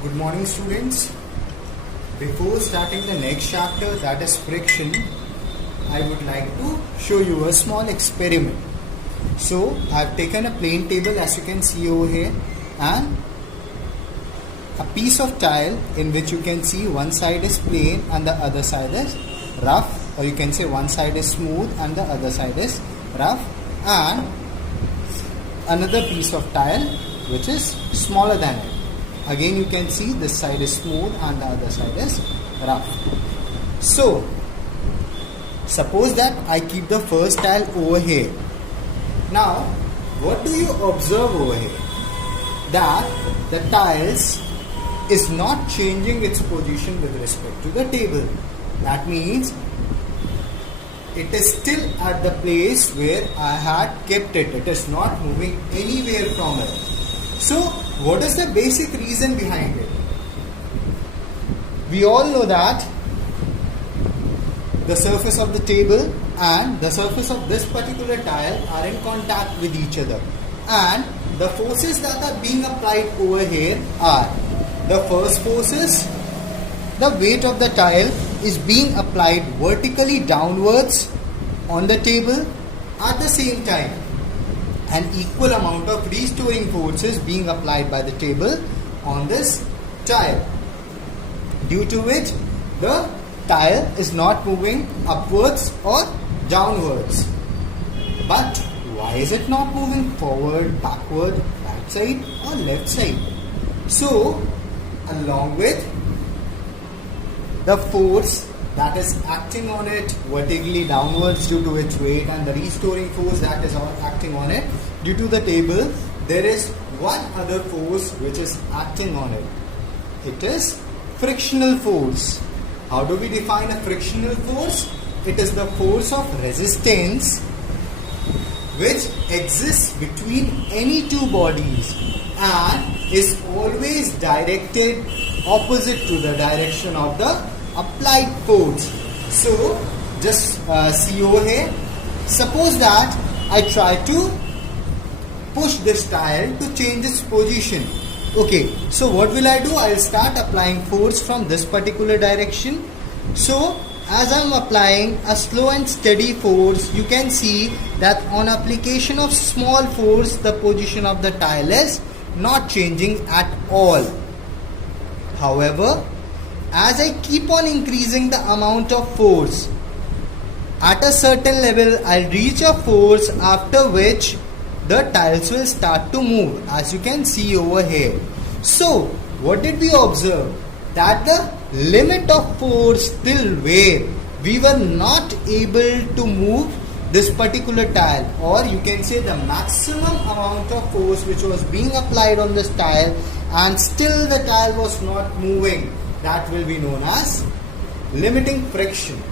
Good morning, students. Before starting the next chapter, that is friction, I would like to show you a small experiment. So I've taken a plane table, as you can see over here, and a piece of tile in which you can see one side is plain and the other side is rough, or you can say one side is smooth and the other side is rough, and another piece of tile which is smaller than it. Again, you can see this side is smooth and the other side is rough. So suppose that I keep the first tile over here. Now what do you observe over here? That the tiles is not changing its position with respect to the table. That means it is still at the place where I had kept it. It is not moving anywhere from it. So what is the basic reason behind it? We all know that the surface of the table and the surface of this particular tile are in contact with each other, and the forces that are being applied over here are: the first force is the weight of the tile is being applied vertically downwards on the table. At the same time, an equal amount of restoring force is being applied by the table on this tile, due to which the tile is not moving upwards or downwards. But why is it not moving forward, backward, right side or left side? So along with the force that is acting on it vertically downwards due to its weight, and the restoring force that is acting on it due to the table, there is one other force which is acting on it. It is frictional force. How do we define a frictional force? It is the force of resistance which exists between any two bodies and is always directed opposite to the direction of the applied force. So just see over here. Suppose that I try to push this tile to change its position. Okay, so what will I do? I will start applying force from this particular direction. So as I am applying a slow and steady force, you can see that on application of small force, the position of the tile is not changing at all. However, as I keep on increasing the amount of force, at a certain level I'll reach a force after which the tiles will start to move, as you can see over here. So what did we observe? That the limit of force till where we were not able to move this particular tile, or you can say the maximum amount of force which was being applied on this tile and still the tile was not moving, that will be known as limiting friction.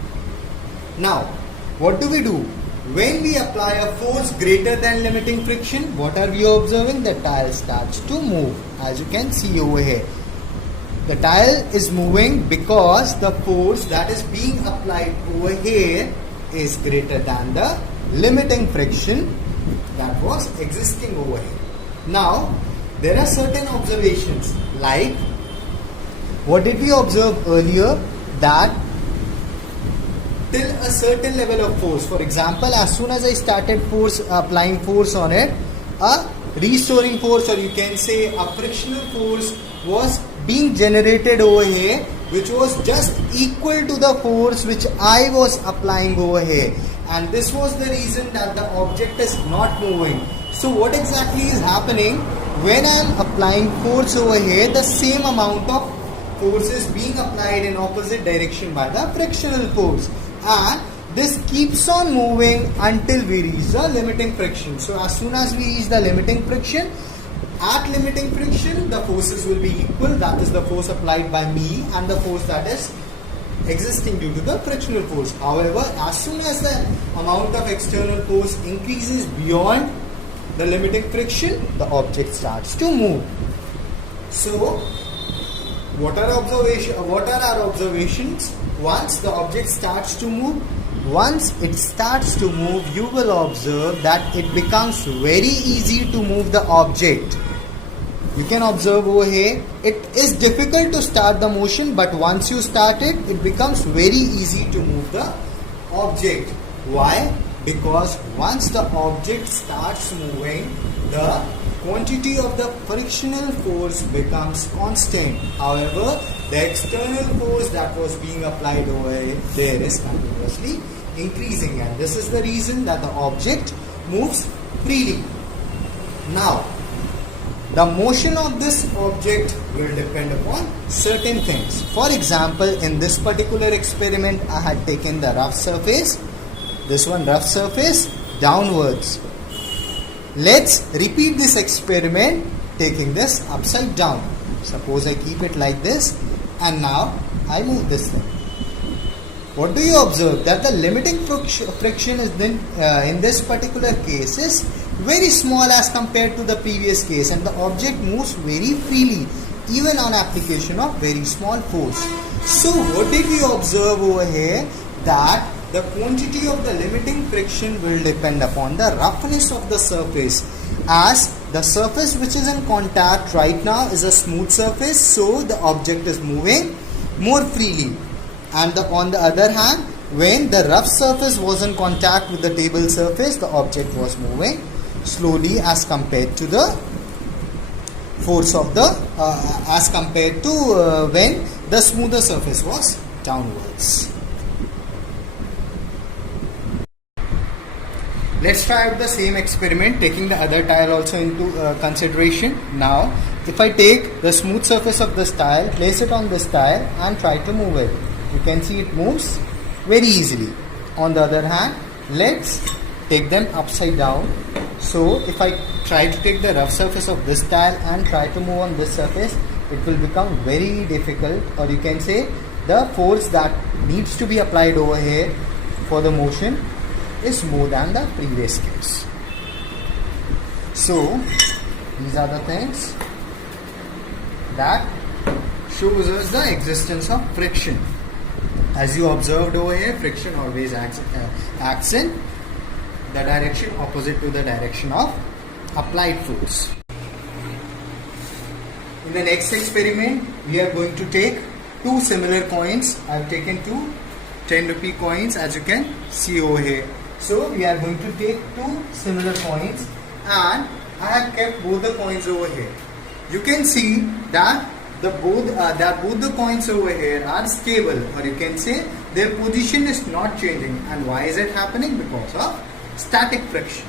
Now what do we do? When we apply a force greater than limiting friction, what are we observing? The tile starts to move, as you can see over here. The tile is moving because the force that is being applied over here is greater than the limiting friction that was existing over here. Now there are certain observations, like what did we observe earlier? That till a certain level of force, for example, as soon as I started applying force on it, a restoring force, or you can say a frictional force, was being generated over here, which was just equal to the force which I was applying over here, and this was the reason that the object is not moving. So what exactly is happening? When I am applying force over here, the same amount of force is being applied in opposite direction by the frictional force, and this keeps on moving until we reach the limiting friction. So as soon as we reach the limiting friction, at limiting friction the forces will be equal, that is the force applied by me and the force that is existing due to the frictional force. However, as soon as the amount of external force increases beyond the limiting friction, the object starts to move. So what are our observations? Once the object starts to move, you will observe that it becomes very easy to move the object. you can observe over here, it is difficult to start the motion, but once you start it, it becomes very easy to move the object. Why? Because once the object starts moving, the quantity of the frictional force becomes constant. However, the external force that was being applied over there is continuously increasing, and this is the reason that the object moves freely. Now, the motion of this object will depend upon certain things. For example, in this particular experiment, I had taken the rough surface, this one rough surface, downwards. Let's repeat this experiment taking this upside down. Suppose I keep it like this, and now I move this thing. What do you observe? That the limiting friction is then in this particular case is very small as compared to the previous case, and the object moves very freely even on application of very small force. So what did we observe over here? That the quantity of the limiting friction will depend upon the roughness of the surface, as the surface which is in contact right now is a smooth surface, so the object is moving more freely. And on the other hand, when the rough surface was in contact with the table surface, the object was moving slowly as compared to the force of the as compared to when the smoother surface was downwards. Let's try out the same experiment taking the other tile also into consideration. Now, if I take the smooth surface of this tile, place it on this tile and try to move it, you can see it moves very easily. On the other hand, let's take them upside down. So if I try to take the rough surface of this tile and try to move on this surface, it will become very difficult, or you can say the force that needs to be applied over here for the motion is more than the previous case. So these are the things that shows us the existence of friction. As you observed over here, friction always acts in the direction opposite to the direction of applied force. In the next experiment, we are going to take two similar coins. I have taken two 10 rupee coins, as you can see over here. So we are going to take two similar coins, and I have kept both the coins over here. You can see that both the coins over here are stable, or you can say their position is not changing. And why is it happening? Because of static friction.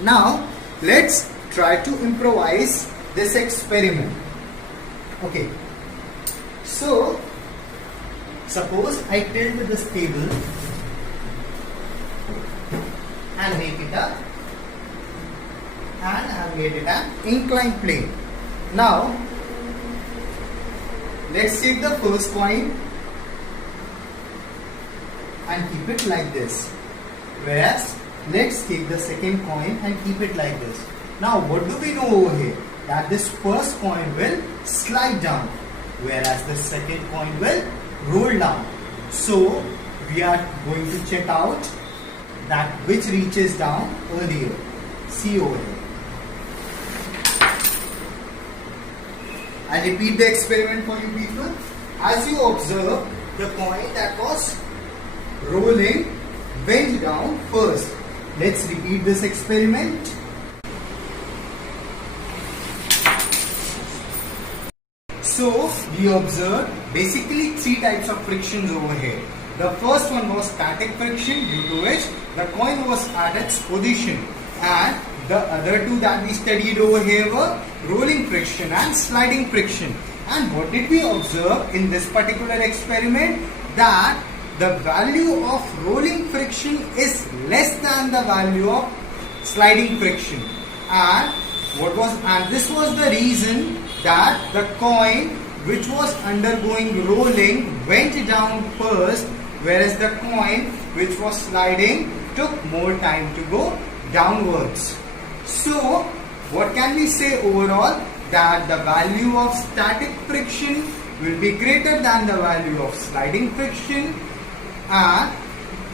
Now let's try to improvise this experiment. Okay, so suppose I tilt this table and make it up, and I have made it an inclined plane. Now let's take the first coin and keep it like this, whereas let's take the second coin and keep it like this. Now what do we know over here? That this first coin will slide down, whereas the second coin will roll down. So we are going to check out that which reaches down earlier. See over here. I repeat the experiment for you people. As you observe, the coin that was rolling went down first. Let's repeat this experiment. So we observed basically three types of frictions over here. The first one was static friction, due to which the coin was at its position, and the other two that we studied over here were rolling friction and sliding friction. And what did we observe in this particular experiment? That the value of rolling friction is less than the value of sliding friction. And this was the reason that the coin which was undergoing rolling went down first, whereas the coin which was sliding took more time to go downwards. So what can we say overall? That the value of static friction will be greater than the value of sliding friction, and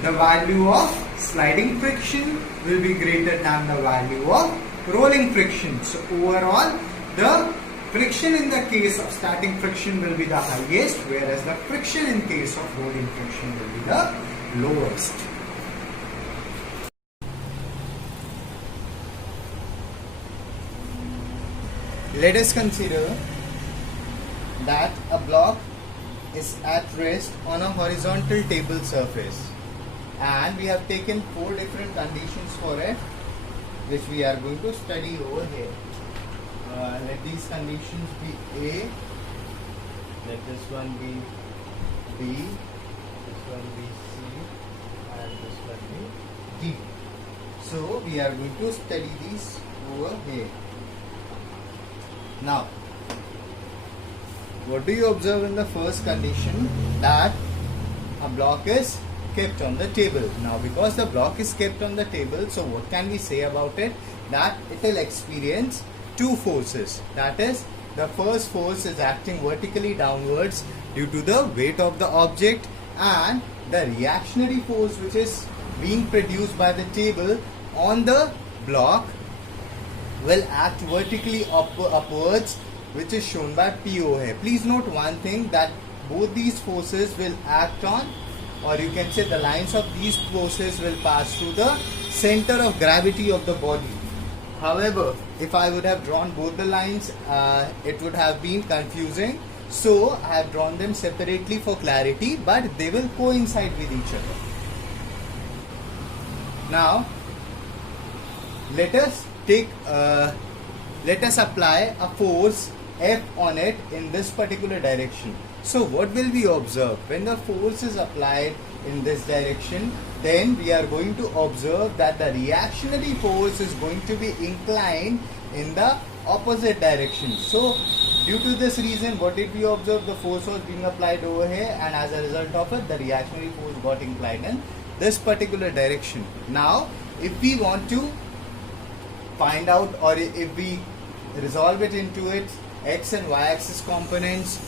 the value of sliding friction will be greater than the value of rolling friction. So overall, the friction in the case of static friction will be the highest, whereas the friction in case of rolling friction will be the lowest. Let us consider that a block is at rest on a horizontal table surface, and we have taken 4 different conditions for it, which we are going to study over here. Let these conditions be A, let this one be B, this one be C, and this one be D. So we are going to study these over here. Now, what do you observe in the first condition? That a block is kept on the table. Now, because the block is kept on the table, so what can we say about it? That it will experience 2 forces. That is, the first force is acting vertically downwards due to the weight of the object, and the reactionary force which is being produced by the table on the block will act vertically upwards, which is shown by PO here. Please note one thing, that both these forces will act on, or you can say the lines of these forces will pass through the center of gravity of the body. However, if I would have drawn both the lines, it would have been confusing. So I have drawn them separately for clarity, but they will coincide with each other. Now, let us apply a force F on it in this particular direction. So what will we observe? When the force is applied in this direction, then we are going to observe that the reactionary force is going to be inclined in the opposite direction. So due to this reason, what did we observe? The force was being applied over here, and as a result of it, the reactionary force got inclined in this particular direction. Now, if we want to find out, or if we resolve it into its x and y axis components,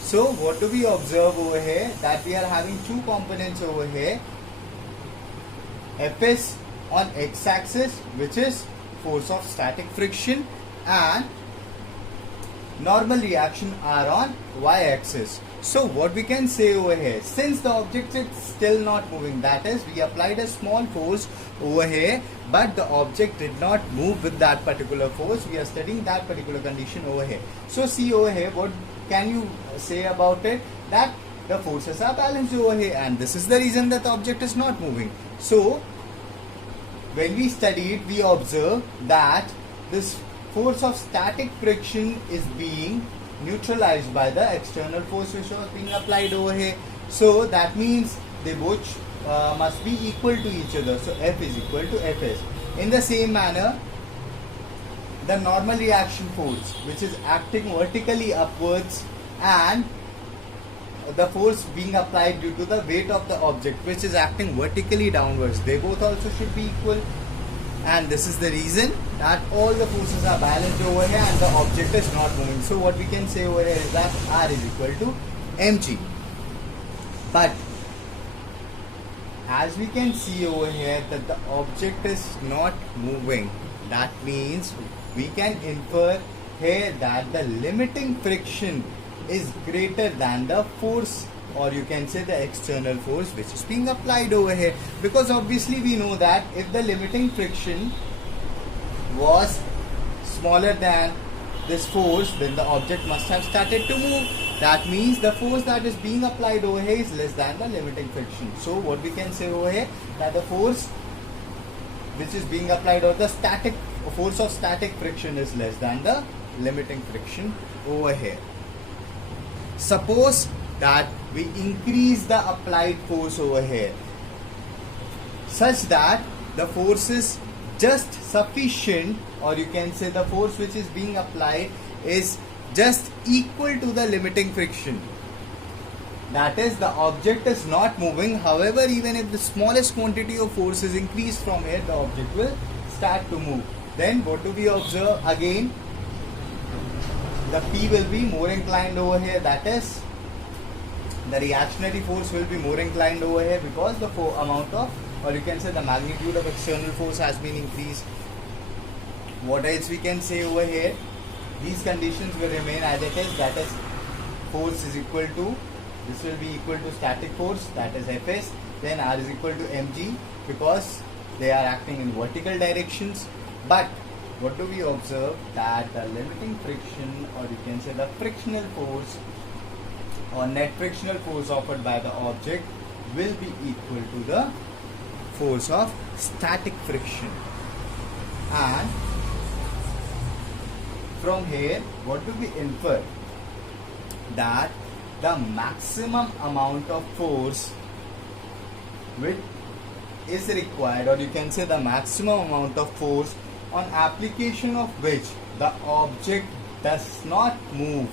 so what do we observe over here? That we are having 2 components over here. Fs on x axis, which is force of static friction, and normal reaction R on y axis. So what we can say over here, since the object is still not moving, that is, we applied a small force over here, but the object did not move with that particular force. We are studying that particular condition over here. So see over here, what can you say about it? That the forces are balanced over here, and this is the reason that the object is not moving. So when we study it, we observe that this force of static friction is being neutralized by the external force which was being applied over here. So that means they both must be equal to each other. So F is equal to Fs. In the same manner, the normal reaction force, which is acting vertically upwards, and the force being applied due to the weight of the object, which is acting vertically downwards, they both also should be equal. And this is the reason that all the forces are balanced over here and the object is not moving. So what we can say over here is that R is equal to mg. But as we can see over here that the object is not moving, that means we can infer here that the limiting friction is greater than the force, or you can say the external force which is being applied over here, because obviously we know that if the limiting friction was smaller than this force, then the object must have started to move. That means the force that is being applied over here is less than the limiting friction. So what we can say over here, that the force which is being applied, or the static force of static friction, is less than the limiting friction over here. Suppose that we increase the applied force over here such that the force is just sufficient, or you can say the force which is being applied is just equal to the limiting friction. That is, the object is not moving. However, even if the smallest quantity of force is increased from here, the object will start to move. Then what do we observe? Again, the P will be more inclined over here. That is, the reactionary force will be more inclined over here, because the amount of, or you can say the magnitude of external force has been increased. What else we can say over here? these conditions will remain as it is, that is force is equal to, this will be equal to static force, that is Fs, then R is equal to mg, because they are acting in vertical directions. But what do we observe? That the limiting friction, or you can say the frictional force or net frictional force offered by the object will be equal to the force of static friction. And from here, what do we infer? That the maximum amount of force which is required, or you can say the maximum amount of force on application of which the object does not move,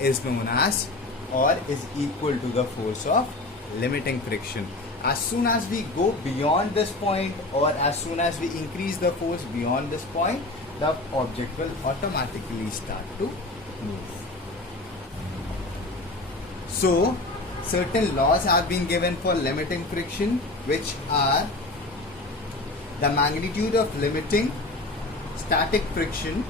is known as, or is equal to the force of limiting friction. As soon as we go beyond this point, or as soon as we increase the force beyond this point, the object will automatically start to move. So, certain laws have been given for limiting friction, which are the magnitude of limiting static friction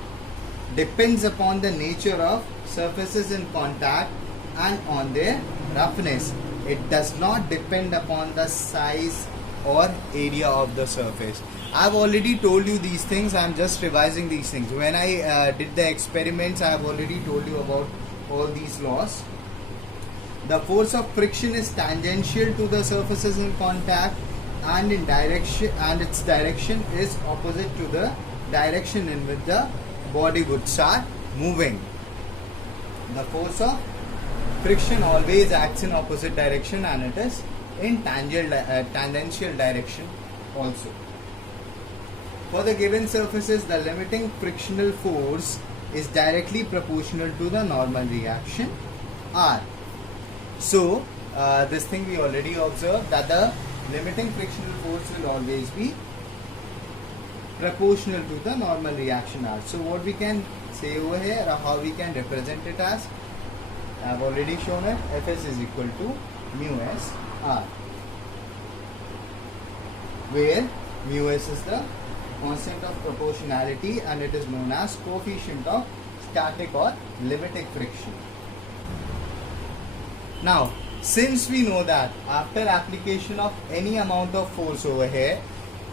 depends upon the nature of surfaces in contact and on their roughness. It does not depend upon the size or area of the surface. I've already told you these things. I'm just revising these things. When I did the experiments, I've already told you about all these laws. The force of friction is tangential to the surfaces in contact, and in direction, and its direction is opposite to the direction in which the body would start moving. The force of friction always acts in opposite direction, and it is in tangential direction also. For the given surfaces, the limiting frictional force is directly proportional to the normal reaction R. So, this thing we already observed, that the limiting frictional force will always be proportional to the normal reaction R. So, what we can say over here, or how we can represent it as, I have already shown it, Fs is equal to mu s R, where mu s is the constant of proportionality and it is known as coefficient of static or limiting friction. Now, since we know that after application of any amount of force over here,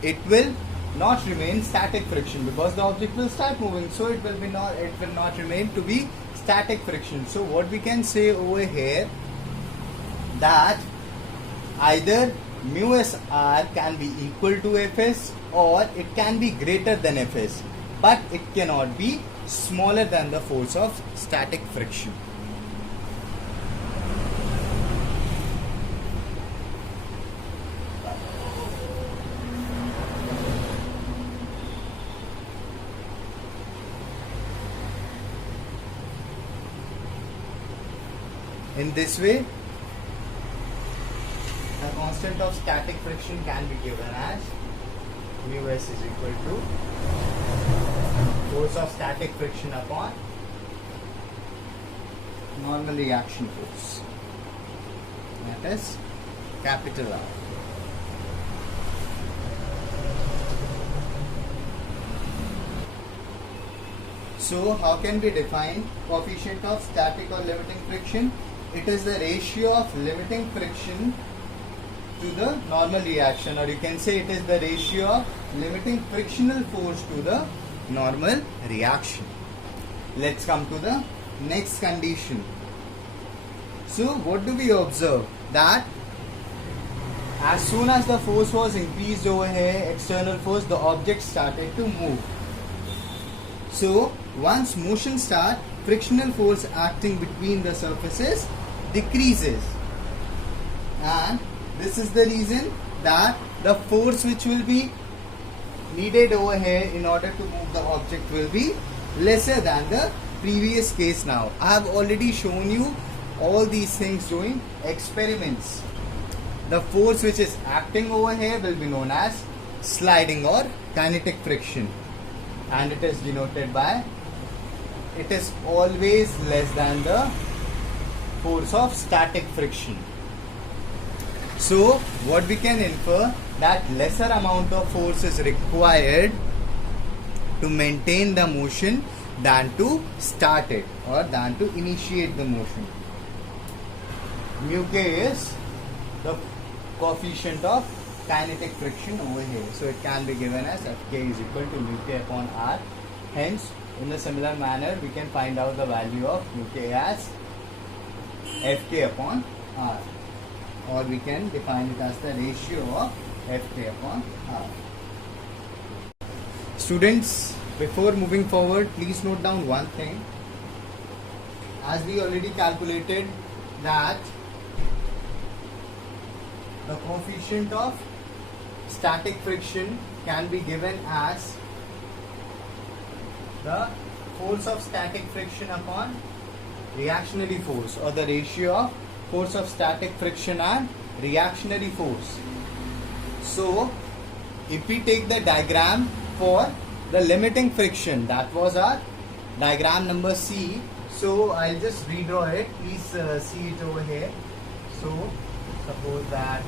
it will not remain static friction because the object will start moving, so it will not remain to be static friction. So what we can say over here, that either mu s r can be equal to Fs or it can be greater than Fs, but it cannot be smaller than the force of static friction. In this way, the constant of static friction can be given as mu s is equal to force of static friction upon normal reaction force, that is capital R. So how can we define coefficient of static or limiting friction? It is the ratio of limiting friction to the normal reaction, or you can say it is the ratio of limiting frictional force to the normal reaction. Let's come to the next condition. So what do we observe? That as soon as the force was increased over here, external force, the object started to move. So once motion starts, frictional force acting between the surfaces decreases, and this is the reason that the force which will be needed over here in order to move the object will be lesser than the previous case. Now I have already shown you all these things doing experiments. The force which is acting over here will be known as sliding or kinetic friction, and it is denoted by, it is always less than the force of static friction. So what we can infer, that lesser amount of force is required to maintain the motion than to start it or than to initiate the motion. Mu k is the coefficient of kinetic friction over here. So it can be given as Fk is equal to mu k upon r. Hence, in a similar manner, we can find out the value of mu k as Fk upon r, or we can define it as the ratio of Fk upon r. Students, before moving forward, please note down one thing. As we already calculated that the coefficient of static friction can be given as the force of static friction upon reactionary force, or the ratio of force of static friction and reactionary force. So, if we take the diagram for the limiting friction, that was our diagram number C. So, I'll just redraw it. Please see it over here. So, suppose that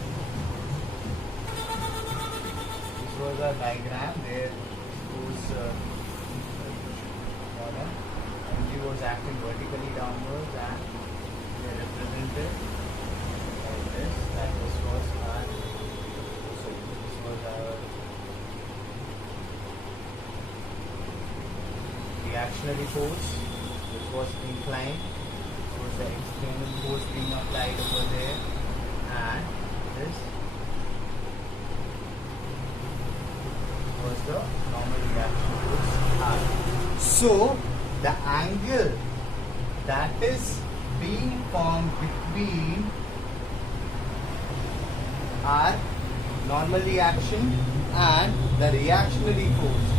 this was a diagram where suppose energy was acting vertically downwards and they represented like this. That this was our, so this was our reactionary force, which was inclined. This was the external force being applied over there, and this was the normal reaction force R. So the angle that is being formed between our normal reaction and the reactionary force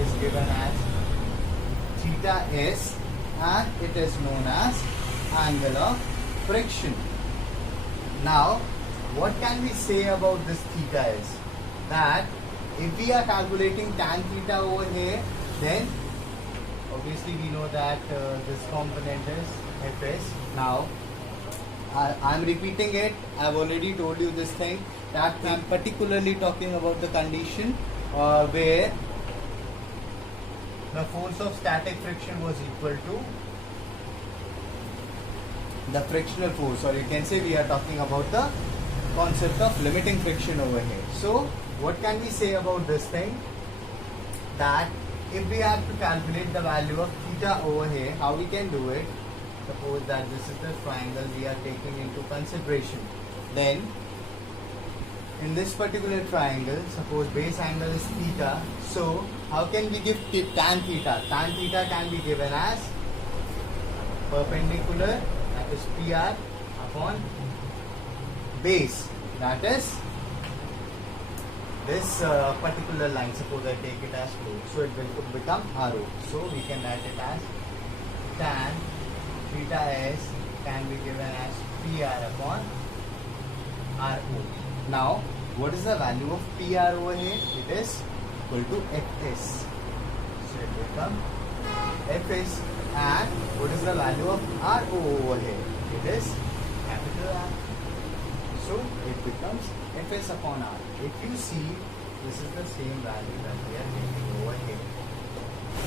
is given as theta s, and it is known as angle of friction. Now, what can we say about this theta s? That if we are calculating tan theta over here, then obviously we know that this component is Fs. Now, I am repeating it. I have already told you this thing, that I am particularly talking about the condition where the force of static friction was equal to the frictional force, or you can say we are talking about the concept of limiting friction over here. So, what can we say about this thing? That if we have to calculate the value of theta over here, how we can do it? Suppose that this is the triangle we are taking into consideration. Then, in this particular triangle, suppose base angle is theta. So, how can we give tan theta? Tan theta can be given as perpendicular, that is PR, upon base, that is this particular line. Suppose I take it as rho, so it will become RO. So we can write it as tan theta s can be given as PR upon RO. Now, what is the value of PR over here? It is equal to Fs. So it will become Fs, and what is the value of RO over here? It is capital R. So it becomes Fs upon R. If you see, this is the same value that we are taking over here.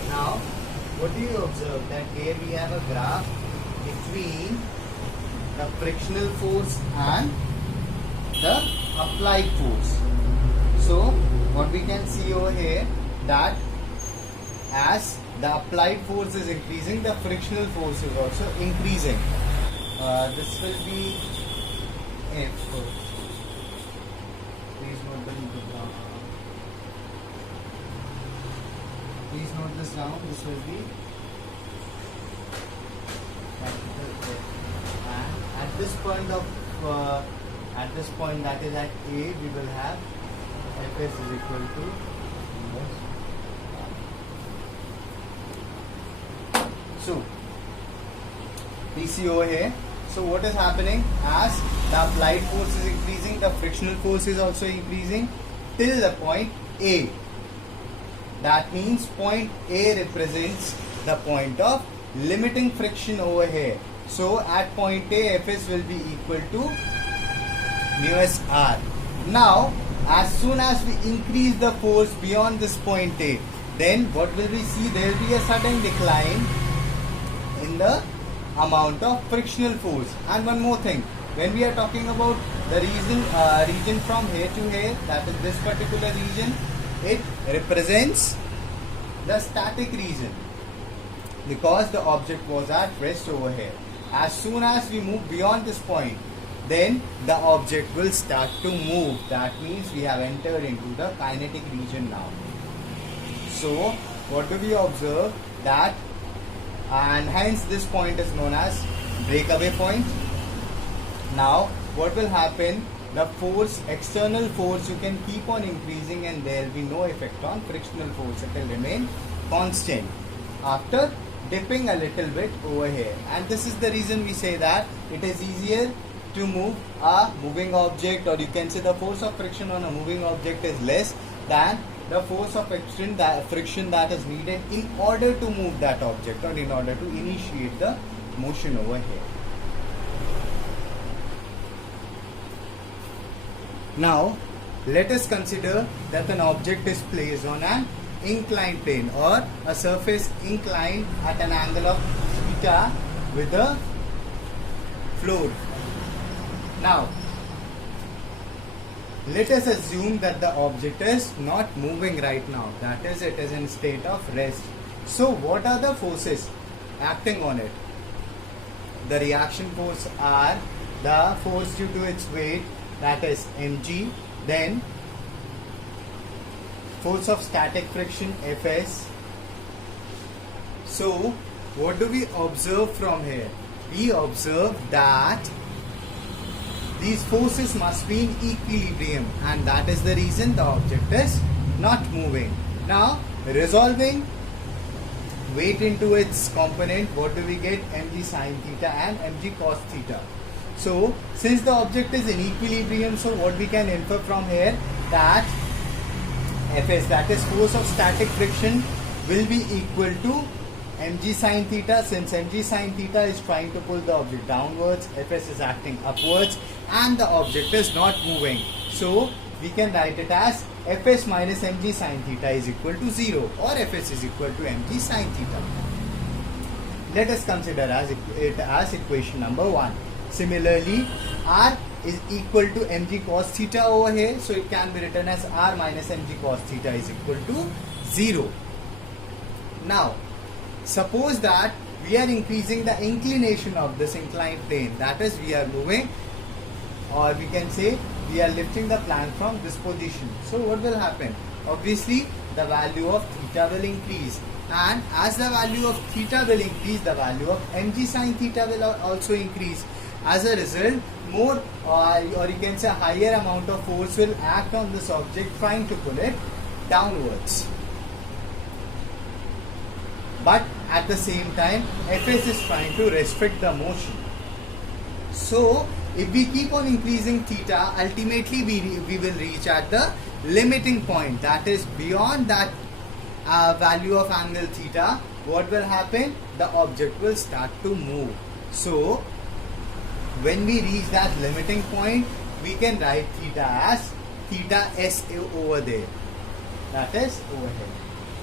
Now, what do you observe? That here we have a graph between the frictional force and the applied force. So, what we can see over here, that as the applied force is increasing, the frictional force is also increasing. This will be F. Please note this down. This will be capital F. And at this point that is at A, we will have Fs is equal to so we see over here. So what is happening? As the applied force is increasing, the frictional force is also increasing till the point A. That means point A represents the point of limiting friction over here. So at point A, Fs will be equal to mu s R. Now, as soon as we increase the force beyond this point A, then what will we see? There will be a sudden decline in the amount of frictional force. And one more thing, when we are talking about the region from here to here, that is this particular region, it represents the static region because the object was at rest over here. As soon as we move beyond this point, then the object will start to move. That means we have entered into the kinetic region now. So what do we observe? That, and hence this point is known as breakaway point. Now what will happen? The force, external force, you can keep on increasing and there will be no effect on frictional force. It will remain constant after dipping a little bit over here. And this is the reason we say that it is easier to move a moving object, or you can say the force of friction on a moving object is less than the force of friction that is needed in order to move that object, or in order to initiate the motion over here. Now let us consider that an object is placed on an inclined plane, or a surface inclined at an angle of theta with the floor. Now let us assume that the object is not moving right now, that is, it is in state of rest. So what are the forces acting on it? The reaction force are the force due to its weight, that is mg, then force of static friction Fs. So what do we observe from here? We observe that these forces must be in equilibrium, and that is the reason the object is not moving. Now resolving weight into its component, what do we get? Mg sin theta and mg cos theta. So since the object is in equilibrium, so what we can infer from here, that Fs, that is force of static friction, will be equal to mg sin theta. Since mg sin theta is trying to pull the object downwards, Fs is acting upwards, and the object is not moving. So we can write it as Fs minus mg sin theta is equal to 0, or Fs is equal to mg sin theta. Let us consider it as equation number 1. Similarly, R is equal to mg cos theta over here, so it can be written as R minus mg cos theta is equal to 0. Now suppose that we are increasing the inclination of this inclined plane, that is, we are moving, or we can say we are lifting the plank from this position. So what will happen? Obviously the value of theta will increase, and as the value of theta will increase, the value of mg sin theta will also increase. As a result, more or you can say higher amount of force will act on this object, trying to pull it downwards. But at the same time, Fs is trying to restrict the motion. So if we keep on increasing theta, ultimately we will reach at the limiting point, that is beyond that value of angle theta. What will happen? The object will start to move. So when we reach that limiting point, we can write theta as theta s over there, that is over here.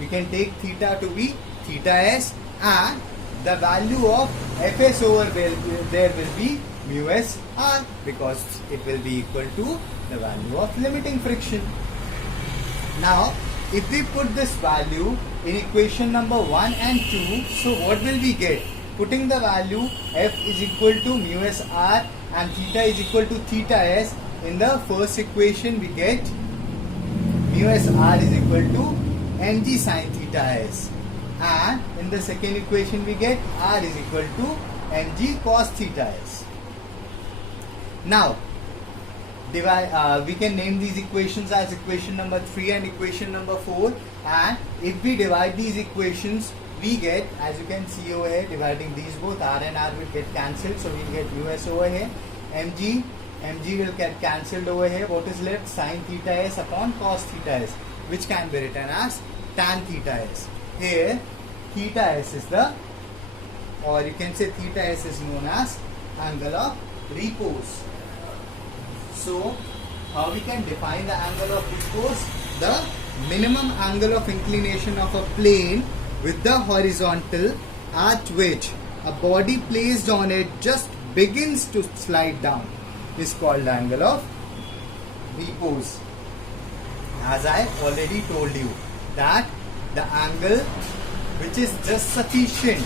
We can take theta to be theta s, and the value of Fs over there will be mu s r, because it will be equal to the value of limiting friction. Now if we put this value in equation number 1 and 2, so what will we get? Putting the value f is equal to mu s r and theta is equal to theta s, in the first equation we get mu s r is equal to mg sin theta s, and in the second equation we get r is equal to mg cos theta s. Now we can name these equations as equation number 3 and equation number 4, and if we divide these equations, we get, as you can see over here, dividing these both, r and r will get cancelled, so we will get mu s over here, mg will get cancelled over here. What is left? Sin theta s upon cos theta s, which can be written as tan theta s. Here theta s is the, or you can say theta s is known as angle of repose. So how we can define the angle of repose? The minimum angle of inclination of a plane with the horizontal at which a body placed on it just begins to slide down is called the angle of repose. As I already told you that the angle which is just sufficient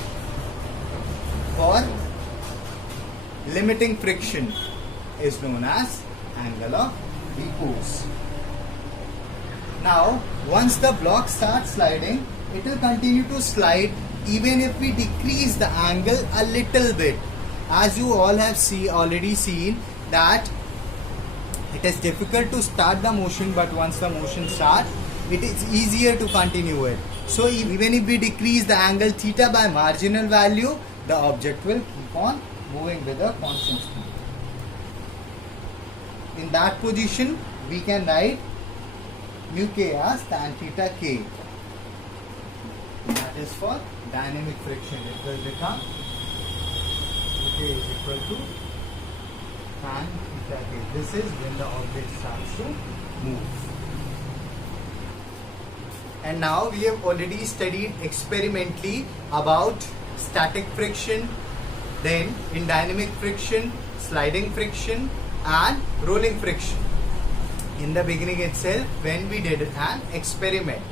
for limiting friction is known as angle of repose. Now, once the block starts sliding, it will continue to slide even if we decrease the angle a little bit. As you all have already seen that it is difficult to start the motion, but once the motion starts, it is easier to continue it. So even if we decrease the angle theta by marginal value, the object will keep on moving with a constant speed. In that position, we can write mu k as tan theta k. That is for dynamic friction. It will become mu k is equal to tan theta k. This is when the object starts to move. And now we have already studied experimentally about static friction, then in dynamic friction, sliding friction and rolling friction. In the beginning itself, when we did an experiment,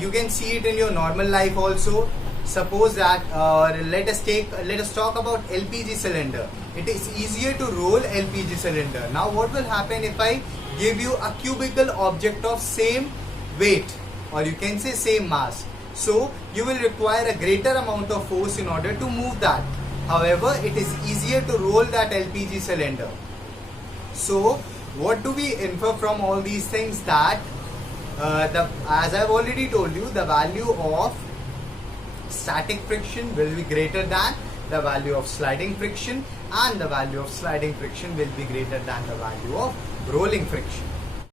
you can see it in your normal life also. Suppose that let us talk about LPG cylinder. It is easier to roll LPG cylinder. Now what will happen if I give you a cubical object of same weight, or you can say same mass? So you will require a greater amount of force in order to move that. However, it is easier to roll that LPG cylinder. So what do we infer from all these things? That as I have already told you, the value of static friction will be greater than the value of sliding friction, and the value of sliding friction will be greater than the value of rolling friction.